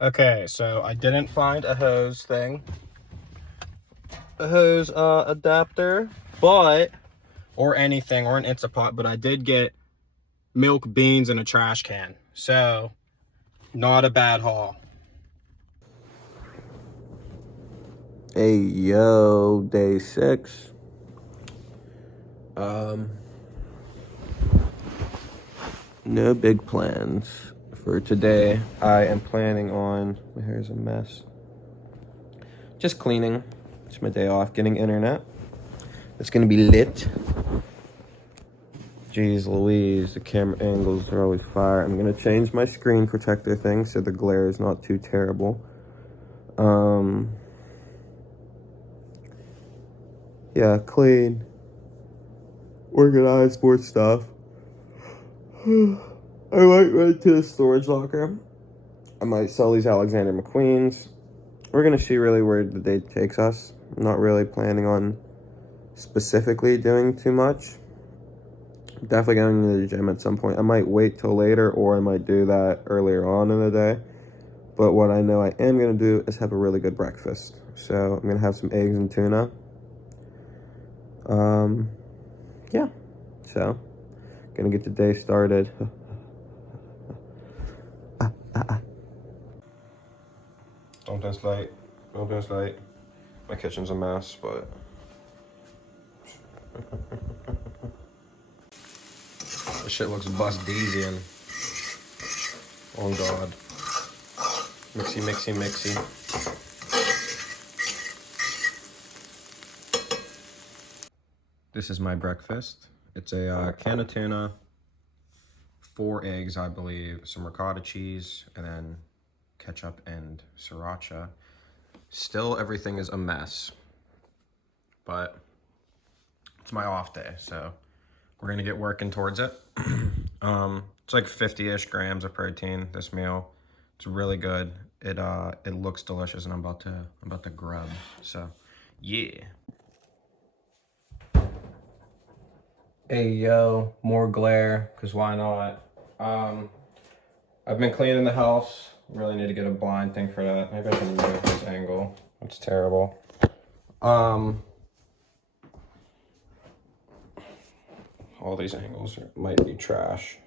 Okay, so I didn't find a hose thing. A hose adapter, but, or anything, or an Instapot, but I did get milk, beans, and a trash can. So, not a bad haul. Hey yo, day 6. No big plans for today. I am planning on, my hair's a mess, just cleaning. It's my day off, getting internet. It's gonna be lit. Jeez Louise, the camera angles are always fire. I'm gonna change my screen protector thing so the glare is not too terrible. Yeah, clean, organize more stuff. I might run to the storage locker. I might sell these Alexander McQueens. We're gonna see really where the day takes us. I'm not really planning on specifically doing too much. I'm definitely going to the gym at some point. I might wait till later, or I might do that earlier on in the day. But what I know I am gonna do is have a really good breakfast. So I'm gonna have some eggs and tuna. Yeah. So gonna get the day started. Don't dance late. Don't dance late. My kitchen's a mess, but this shit looks bust-deezy. Oh God. Mixy, mixy, mixy. This is my breakfast. It's a can of tuna, 4 eggs, I believe, some ricotta cheese, and then ketchup and sriracha. Still, everything is a mess, but it's my off day, so we're gonna get working towards it. It's like 50-ish grams of protein, this meal. It's really good. It looks delicious, and I'm about to grub. So, yeah. Hey yo, more glare, cause why not? I've been cleaning the house. Really need to get a blind thing for that. Maybe I can move this angle. That's terrible. All these angles might be trash.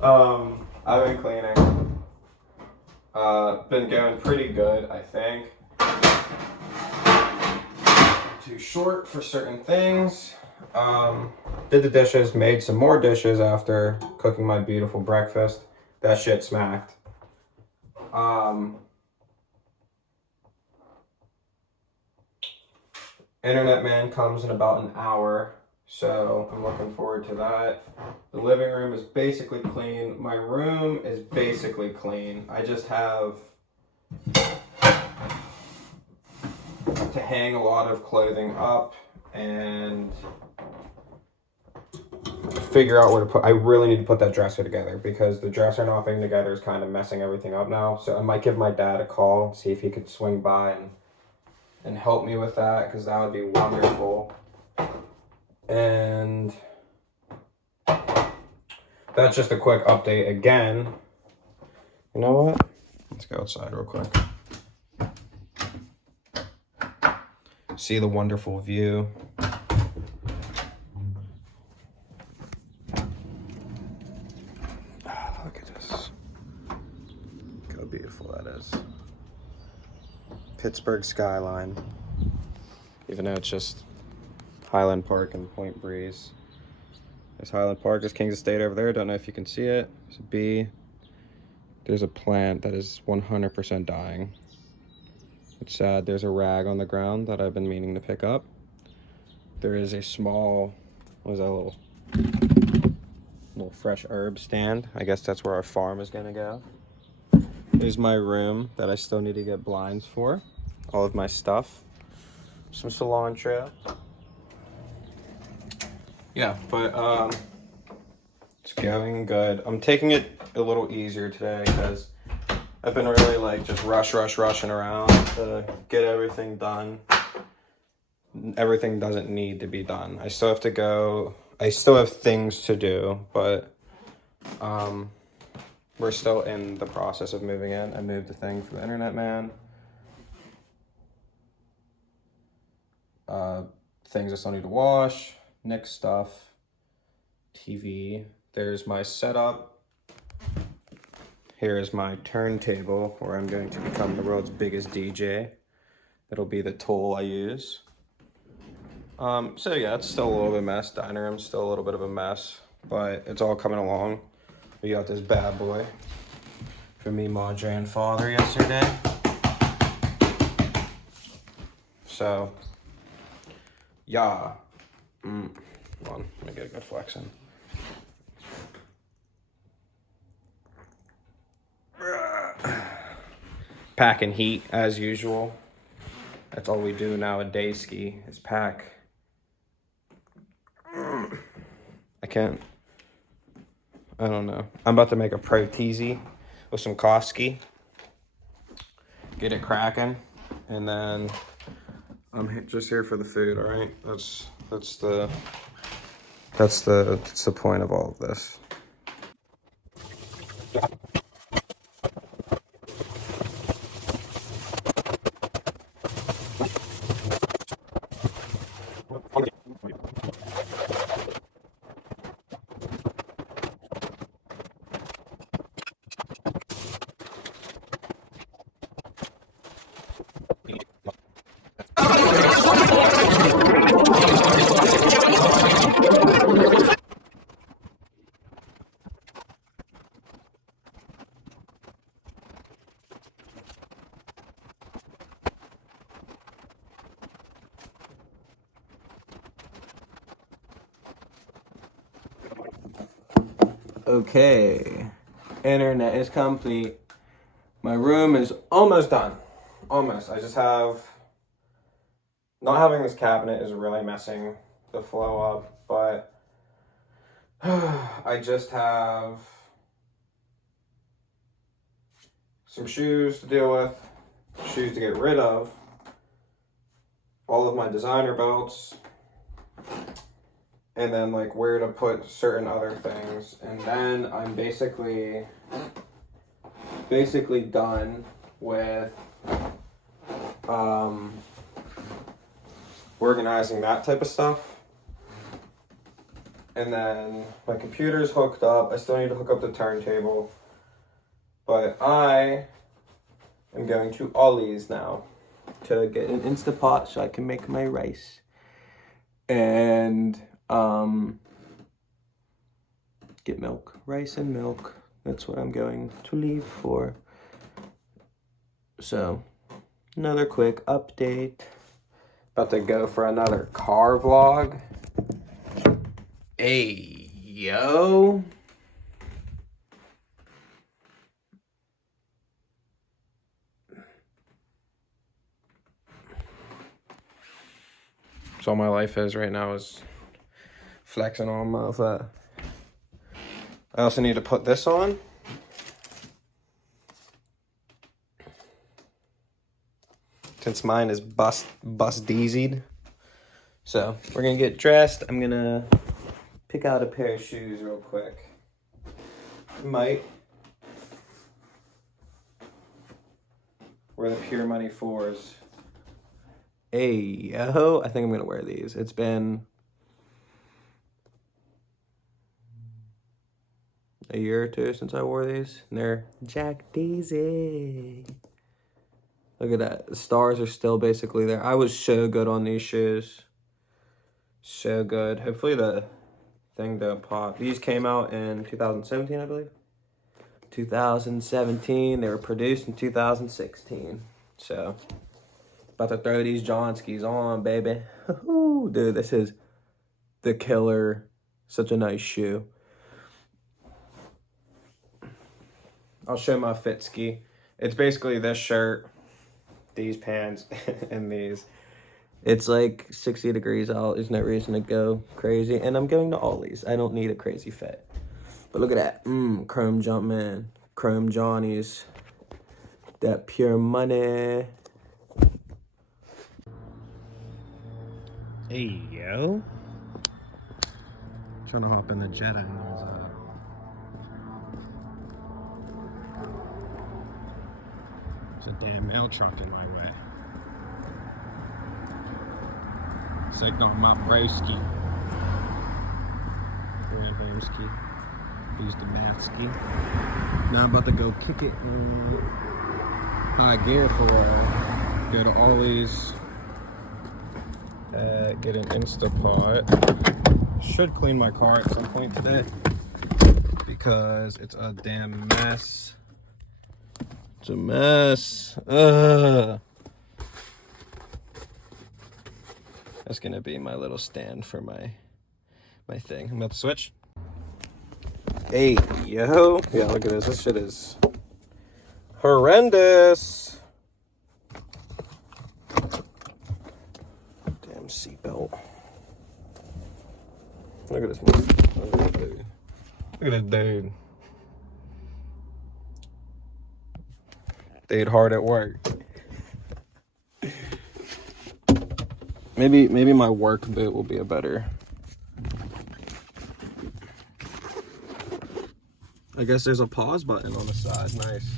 I've been cleaning. Been going pretty good, I think. Too short for certain things. Did the dishes, made some more dishes after cooking my beautiful breakfast. That shit smacked. Internet man comes in about an hour, so I'm looking forward to that. The living room is basically clean. My room is basically clean. I just have to hang a lot of clothing up and figure out where to put. I really need to put that dresser together because the dresser not being together is kind of messing everything up now. So I might give my dad a call, see if he could swing by and help me with that, because that would be wonderful. And that's just a quick update again. You know what? Let's go outside real quick. See the wonderful view. Look at this. Look how beautiful that is. Pittsburgh skyline. Even though it's just Highland Park and Point Breeze. There's Highland Park, there's Kings Estate over there. Don't know if you can see it. There's a bee. There's a plant that is 100% dying. It's sad. There's a rag on the ground that I've been meaning to pick up. There is a small, what is that, little fresh herb stand. I guess that's where our farm is gonna go. There's my room that I still need to get blinds for. All of my stuff. Some cilantro. Yeah, but it's going good. I'm taking it a little easier today because I've been really like just rushing around to get everything done. Everything doesn't need to be done. I still have to go. I still have things to do, but We're still in the process of moving in. I moved the thing for the internet man. Things I still need to wash. Nick stuff. TV. There's my setup. Here is my turntable where I'm going to become the world's biggest DJ. It'll be the tool I use. So yeah, it's still a little bit of a mess. Dining room's still a little bit of a mess, but it's all coming along. We got this bad boy from me, Madre, and Father yesterday. So, yeah. Hold on, let me get a good flex in. Packing heat as usual. That's all we do nowadays, ski, is pack. I don't know. I'm about to make a proteasy with some Koski. Get it cracking, and then I'm just here for the food. All right, that's the point of all of this. Okay, internet is complete. My room is almost done. Almost. I just have... Not having this cabinet is really messing the flow up, but I just have some shoes to deal with, shoes to get rid of, all of my designer belts, and then like where to put certain other things. And then I'm basically done with organizing that type of stuff. And then my computer's hooked up. I still need to hook up the turntable. But I am going to Audis now to get an Instapot so I can make my rice. And get milk. Rice and milk. That's what I'm going to leave for. So, another quick update. About to go for another car vlog. Hey, yo. So all my life is right now is flexing on my motherfucker. I also need to put this on. Since mine is bust deezied. So we're gonna get dressed. I'm gonna pick out a pair of shoes real quick. Might wear the Pure Money 4s. Hey, yo, I think I'm gonna wear these. It's been a year or two since I wore these, and they're Jack Daisy. Look at that. The stars are still basically there. I was so good on these shoes. So good. Hopefully the thing don't pop. These came out in 2017, I believe. 2017. They were produced in 2016. So, about to throw these Johnskis on, baby. Dude, this is the killer. Such a nice shoe. I'll show my fit ski. It's basically this shirt, these pants, and these. It's like 60 degrees out. There's no reason to go crazy. And I'm going to Ollie's. I don't need a crazy fit. But look at that. Chrome Jumpman. Chrome Johnnies. That Pure Money. Hey, yo. Trying to hop in the Jedi. There's a damn mail truck in my way. Signal my broski. Grandhamski. Use the mathski. Now I'm about to go kick it in high gear for go to Audis. Get an Instapot. Should clean my car at some point today because it's a damn mess. It's a mess. That's gonna be my little stand for my thing. I'm about to switch. Hey, yo. Yeah, look at this. This shit is horrendous. Damn seatbelt. Look at this one. Look at this dude. Look at this dude. Stayed hard at work. Maybe my work boot will be a better. I guess there's a pause button on the side. Nice.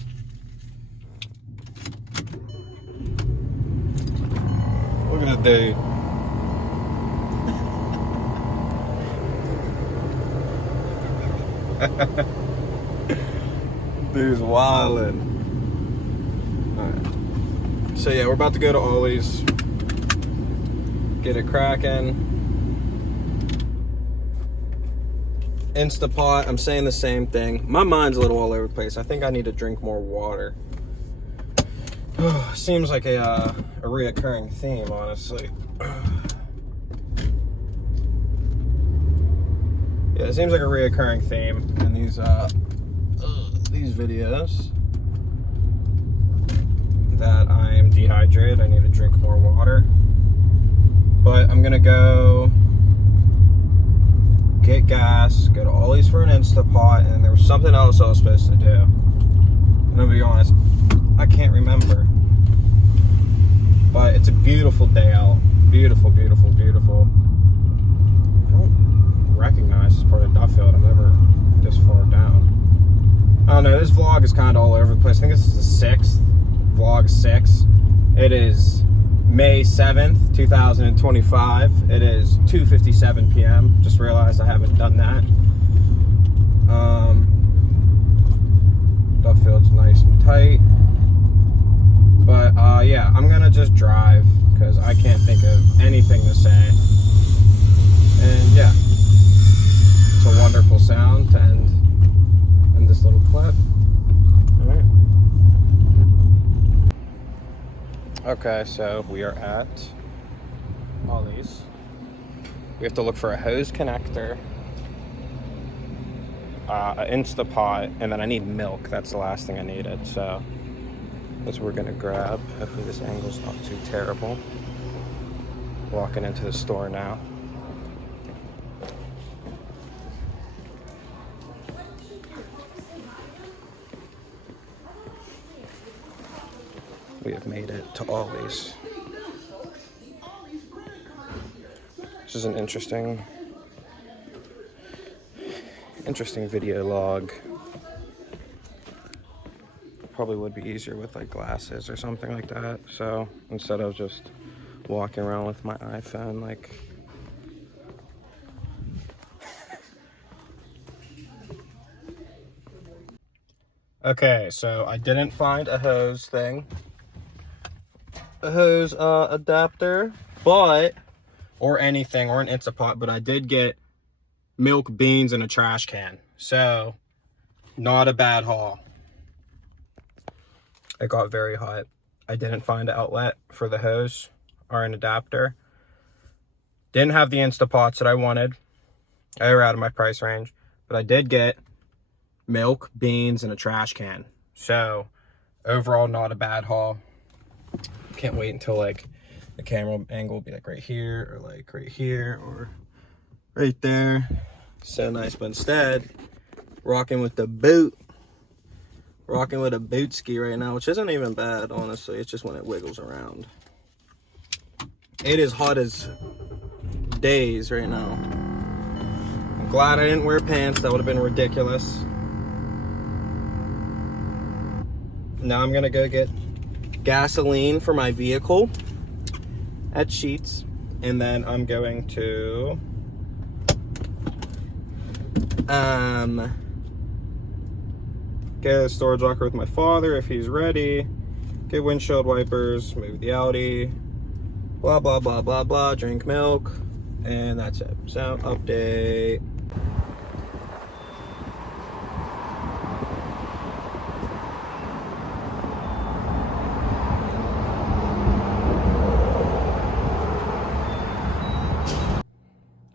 Look at this dude. Dude's wildin'. Alright. So yeah, we're about to go to Audis. Get it cracking. Instapot, I'm saying the same thing. My mind's a little all over the place. I think I need to drink more water. Seems like a reoccurring theme, honestly. Yeah, it seems like a reoccurring theme in these videos. That I am dehydrated. I need to drink more water. But I'm gonna go get gas, go to Audis for an Instapot, and there was something else I was supposed to do. I'm gonna be honest, I can't remember. But it's a beautiful day out. Beautiful, beautiful, beautiful. I don't recognize this part of Duffield. I'm never this far down. I don't know, this vlog is kind of all over the place. I think this is the 6th, vlog 6. It is May 7th, 2025. It is 2:57 p.m. Just realized I haven't done that. Duffield's nice and tight. But yeah, I'm gonna just drive because I can't think of anything to say. And yeah, it's a wonderful sound to end this little clip. All right. Okay, so we are at Audis. We have to look for a hose connector, an Instapot, and then I need milk. That's the last thing I needed, so that's what we're gonna grab. Hopefully this angle's not too terrible. Walking into the store now. We have made it to Audis. This is an interesting video log. Probably would be easier with like glasses or something like that. So instead of just walking around with my iPhone, like. Okay, so I didn't find a hose thing. A hose adapter, or anything, or an Instapot, but I did get milk, beans, and a trash can. So, not a bad haul. It got very hot. I didn't find an outlet for the hose or an adapter. Didn't have the Instapots that I wanted. They were out of my price range. But I did get milk, beans, and a trash can. So, overall, not a bad haul. Can't wait until like the camera angle will be like right here, or like right here, or right there. So nice. But instead, rocking with the boot. Rocking with a boot ski right now, which isn't even bad, honestly. It's just when it wiggles around. It is hot as days right now. I'm glad I didn't wear pants. That would have been ridiculous. Now I'm gonna go get gasoline for my vehicle at Sheetz. And then I'm going to get a storage locker with my father if he's ready. Get windshield wipers, move the Audi, blah, blah, blah, blah, blah, drink milk, and that's it. Sound update.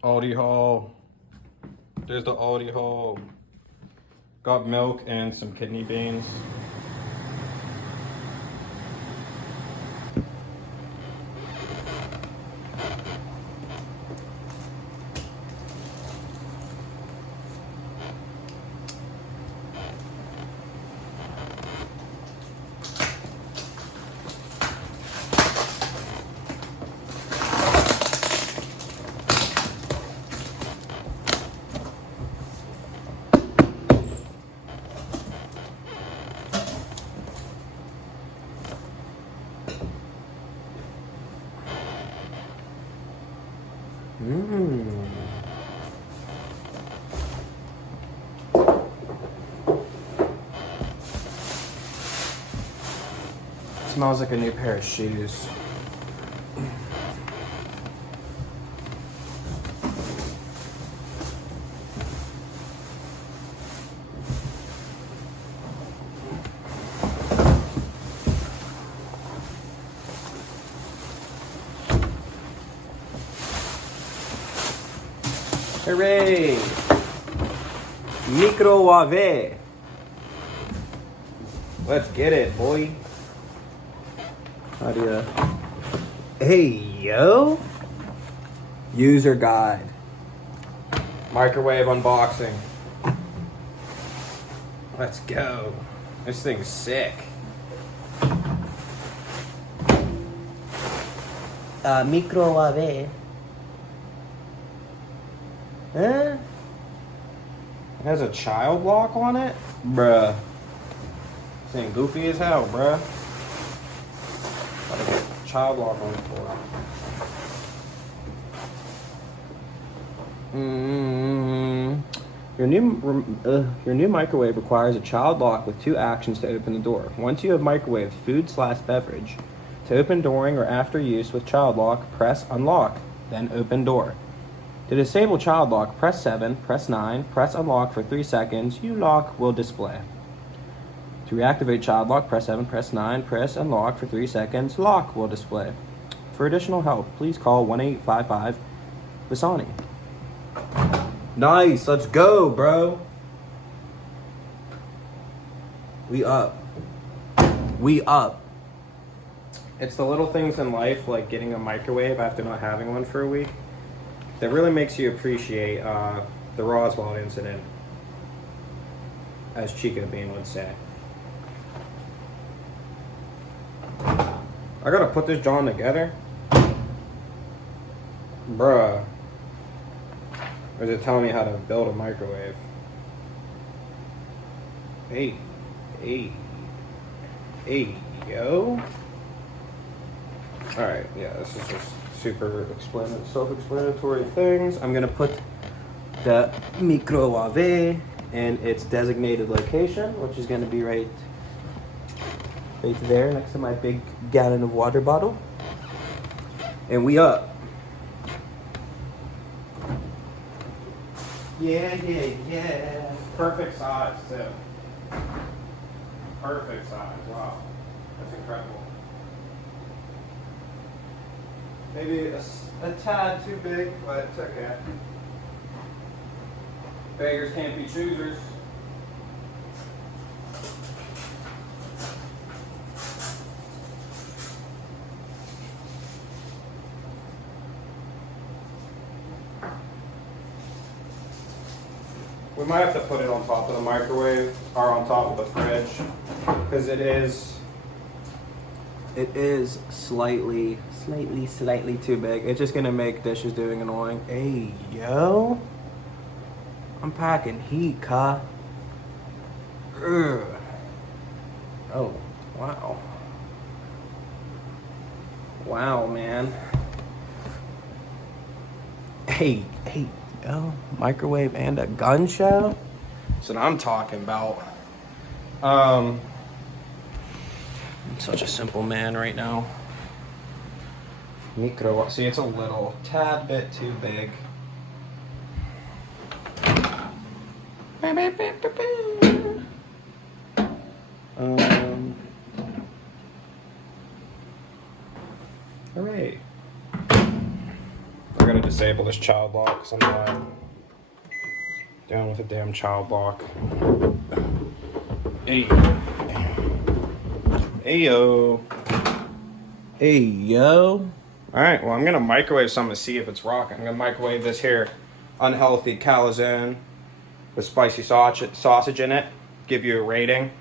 Audi haul. There's the Audi haul. Got milk and some kidney beans. Smells like a new pair of shoes. Hooray! Microwave. Let's get it, boy. How do you... Hey, yo! User guide. Microwave unboxing. Let's go. This thing's sick. Microwave. Huh? It has a child lock on it? Bruh. This thing goofy as hell, bruh. Gotta get a child lock on it for it. Your new microwave requires a child lock with 2 actions to open the door. Once you have microwaved food/beverage, to open during or after use with child lock, press unlock, then open door. To disable child lock, press 7, press 9, press unlock for 3 seconds. Your lock will display. To reactivate child lock, press 7, press 9, press unlock for 3 seconds. Lock will display. For additional help, please call 1-855-VASANI. Nice, let's go, bro. We up. We up. It's the little things in life, like getting a microwave after not having one for a week, that really makes you appreciate the Roswell incident, as Chico Bean would say. I gotta put this John together? Bruh. Or is it telling me how to build a microwave? Hey, yo. Alright, yeah, this is just super self-explanatory things. I'm gonna put the microwave in its designated location, which is gonna be right there next to my big gallon of water bottle. And we up. Yeah. Perfect size, too. Perfect size, wow. That's incredible. Maybe a tad too big, but it's okay. Beggars can't be choosers. We might have to put it on top of the microwave, or on top of the fridge, because it is slightly too big. It's just gonna make dishes doing annoying. Hey, yo. I'm packing heat, cuh. Ugh. Oh, wow. Wow, man. Hey, yo, microwave and a gun show? That's what I'm talking about. I'm such a simple man right now. Micro, see, it's a little tad bit too big. All right. We're gonna disable this child lock because I'm not down with a damn child lock. Hey. Hey yo. Hey yo. Alright, well I'm gonna microwave some to see if it's rocking. I'm gonna microwave this here unhealthy calzone with spicy sausage in it. Give you a rating.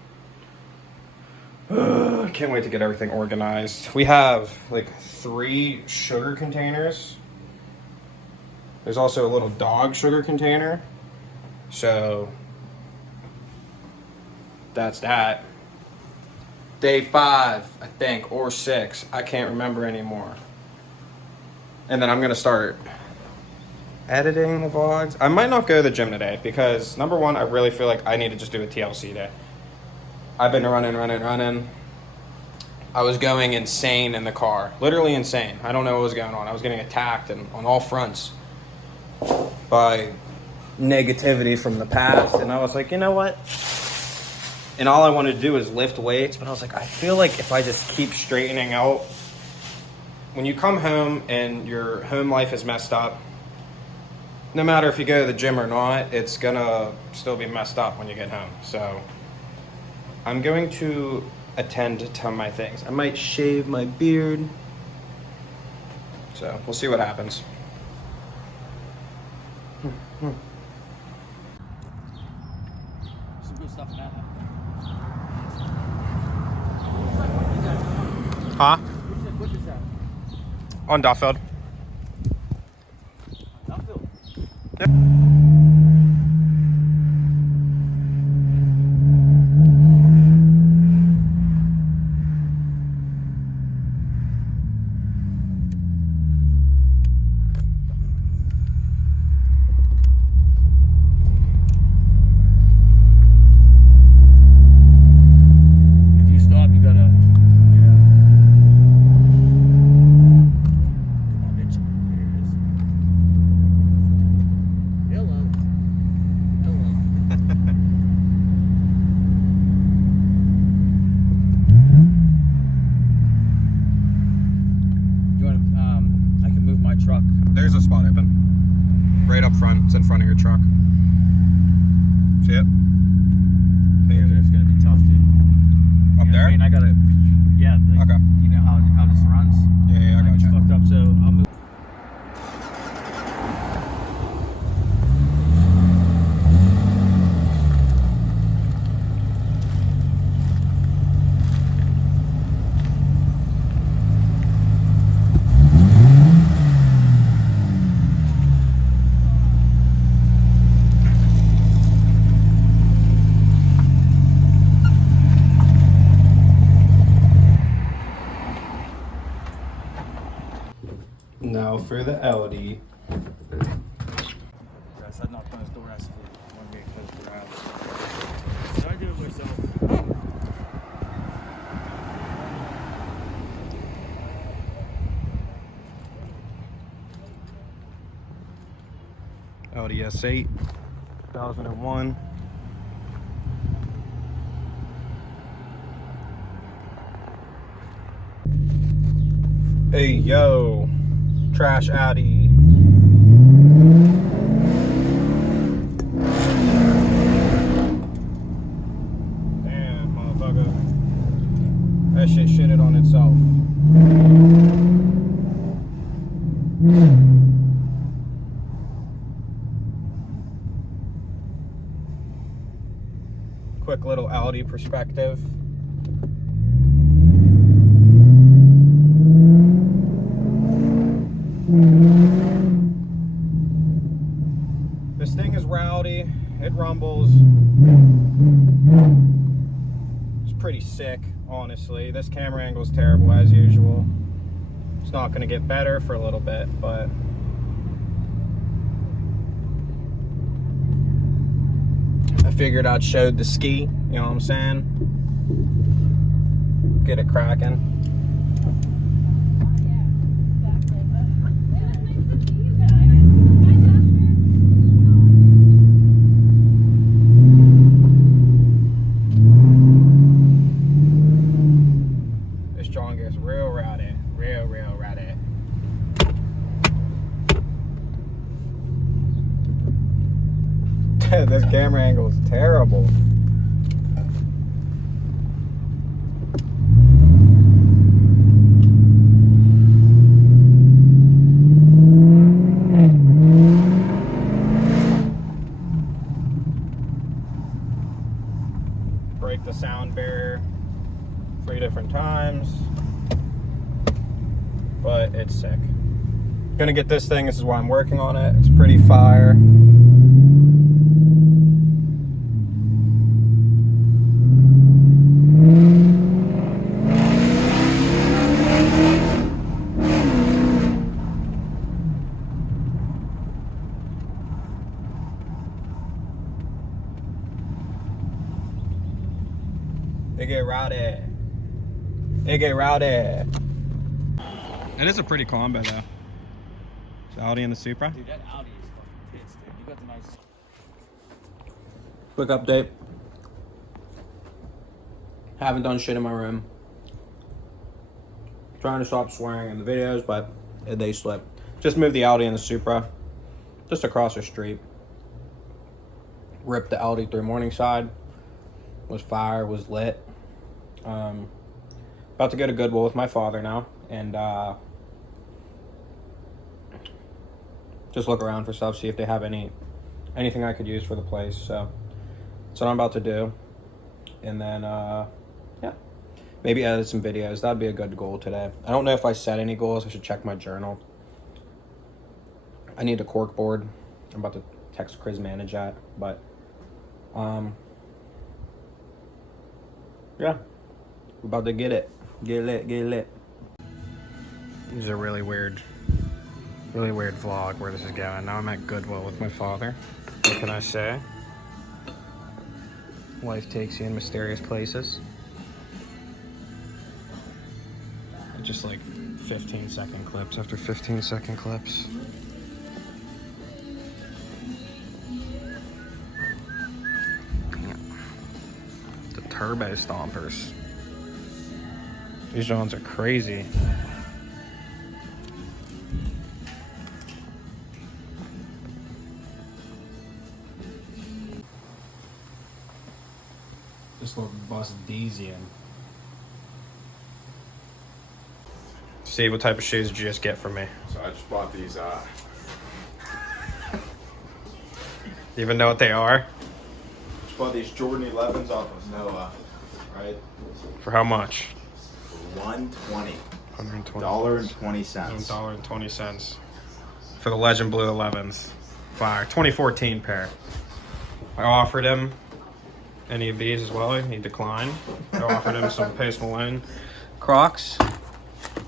Can't wait to get everything organized. We have like 3 sugar containers. There's also a little dog sugar container. So that's that. Day 5, I think, or 6. I can't remember anymore. And then I'm gonna start editing the vlogs. I might not go to the gym today because number 1, I really feel like I need to just do a TLC day. I've been running. I was going insane in the car. Literally insane. I don't know what was going on. I was getting attacked and on all fronts by negativity from the past. And I was like, you know what? And all I wanted to do is lift weights. But I was like, I feel like if I just keep straightening out, when you come home and your home life is messed up, no matter if you go to the gym or not, it's gonna still be messed up when you get home. So I'm going to attend to my things. I might shave my beard. So we'll see what happens. Some good stuff in that. Huh? Which is that? On Duffield. Duffield. If you stop, you gotta. Come on, bitch. Here it is. Hello. You want to? I can move my truck. There's a spot open. Right up front. It's in front of your truck. See it? It's gonna be tough, dude. Up You know what there? I mean, I gotta. Yeah. Like, Okay. You know how this runs. Yeah, I Like, it's gotcha. fucked up, so I'll move. Now for the Audi. I knocked on his door, asked if he wanted me to close the house. So I do it myself. Audi S8, 2001. Hey yo, trash Audi. Damn, motherfucker. That shit shitted on itself. Quick little Audi perspective. This thing is rowdy, it rumbles. It's pretty sick, honestly. This camera angle is terrible as usual. It's not going to get better for a little bit, but I figured I'd show the ski, you know what I'm saying? Get it cracking. This John gets real rowdy, real rowdy. This camera angle is terrible. Break the sound barrier 3 different times, but it's sick. Gonna get this thing. This is why I'm working on it. It's pretty fire. They get rowdy. They get rowdy. It is a pretty combo though. The Audi and the Supra. Dude, that Audi is fucking pissed, dude. You got the nice. Quick update. Haven't done shit in my room. Trying to stop swearing in the videos, but they slip. Just moved the Audi and the Supra just across the street. Ripped the Audi through Morningside. Was fire, was lit. About to go to Goodwill with my father now, and just look around for stuff, see if they have anything I could use for the place. So that's what I'm about to do, and then yeah, maybe edit some videos. That'd be a good goal today. I don't know if I set any goals. I should check my journal. I need a cork board. I'm about to text Chris Manage at, but yeah, we're about to get it. Get lit, get lit. This is a really weird vlog where this is going. Now I'm at Goodwill with my father. What can I say? Life takes you in mysterious places. Just like 15-second clips after 15-second clips. The turbo stompers. These Johns are crazy. This little bus Deesian. Steve, what type of shoes did you just get for me? So I just bought these, Do you even know what they are? just bought these Jordan 11s off of Noah, right? For how much? $120. $120. $1.20. $1.20 for the Legend Blue 11s. Fire. 2014 pair. I offered him any of these as well. He declined. I offered him some Post Malone Crocs.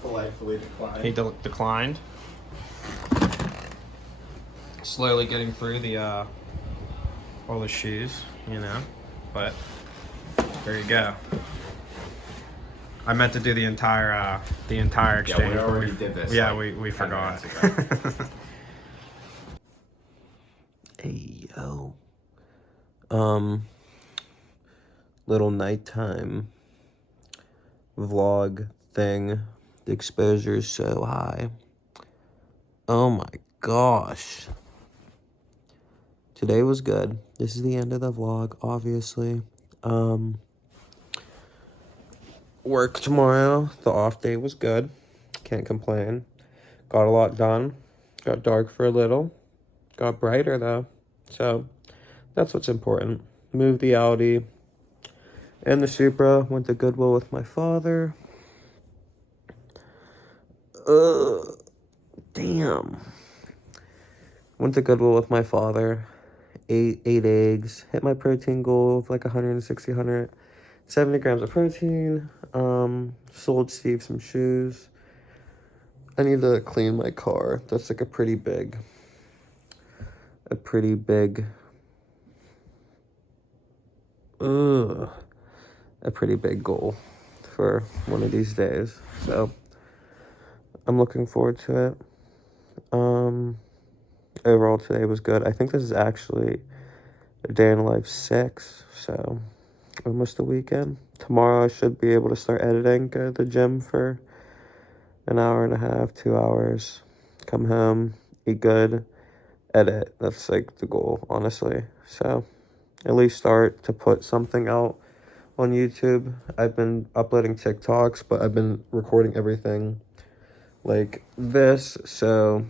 Politely declined. He declined. Slowly getting through the all the shoes, you know. But there you go. I meant to do the entire exchange. Yeah, we already did this. Yeah, like we 10 forgot. minutes ago. Hey yo. Little nighttime vlog thing. The exposure is so high. Oh my gosh. Today was good. This is the end of the vlog, obviously. Work tomorrow. The off day was good. Can't complain. Got a lot done. Got dark for a little. Got brighter though. So that's what's important. Moved the Audi and the Supra. Went to Goodwill with my father. Damn. Went to Goodwill with my father. Ate 8 eggs. Hit my protein goal of like 160, 170 grams of protein. Sold Steve some shoes. I need to clean my car. That's like a pretty big goal for one of these days. So I'm looking forward to it. Overall today was good. I think this is actually a day in life 6, so almost a weekend. Tomorrow I should be able to start editing, go to the gym for an hour and a half, 2 hours, come home, eat good, edit. That's like the goal, honestly. So at least start to put something out on YouTube. I've been uploading TikToks, but I've been recording everything like this, so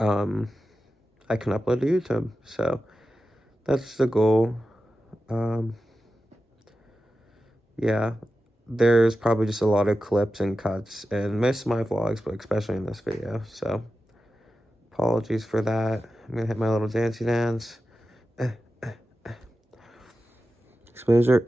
I can upload to YouTube. So that's the goal. Yeah, there's probably just a lot of clips and cuts in most of my vlogs, but especially in this video. So apologies for that. I'm gonna hit my little dancey dance. Exposure.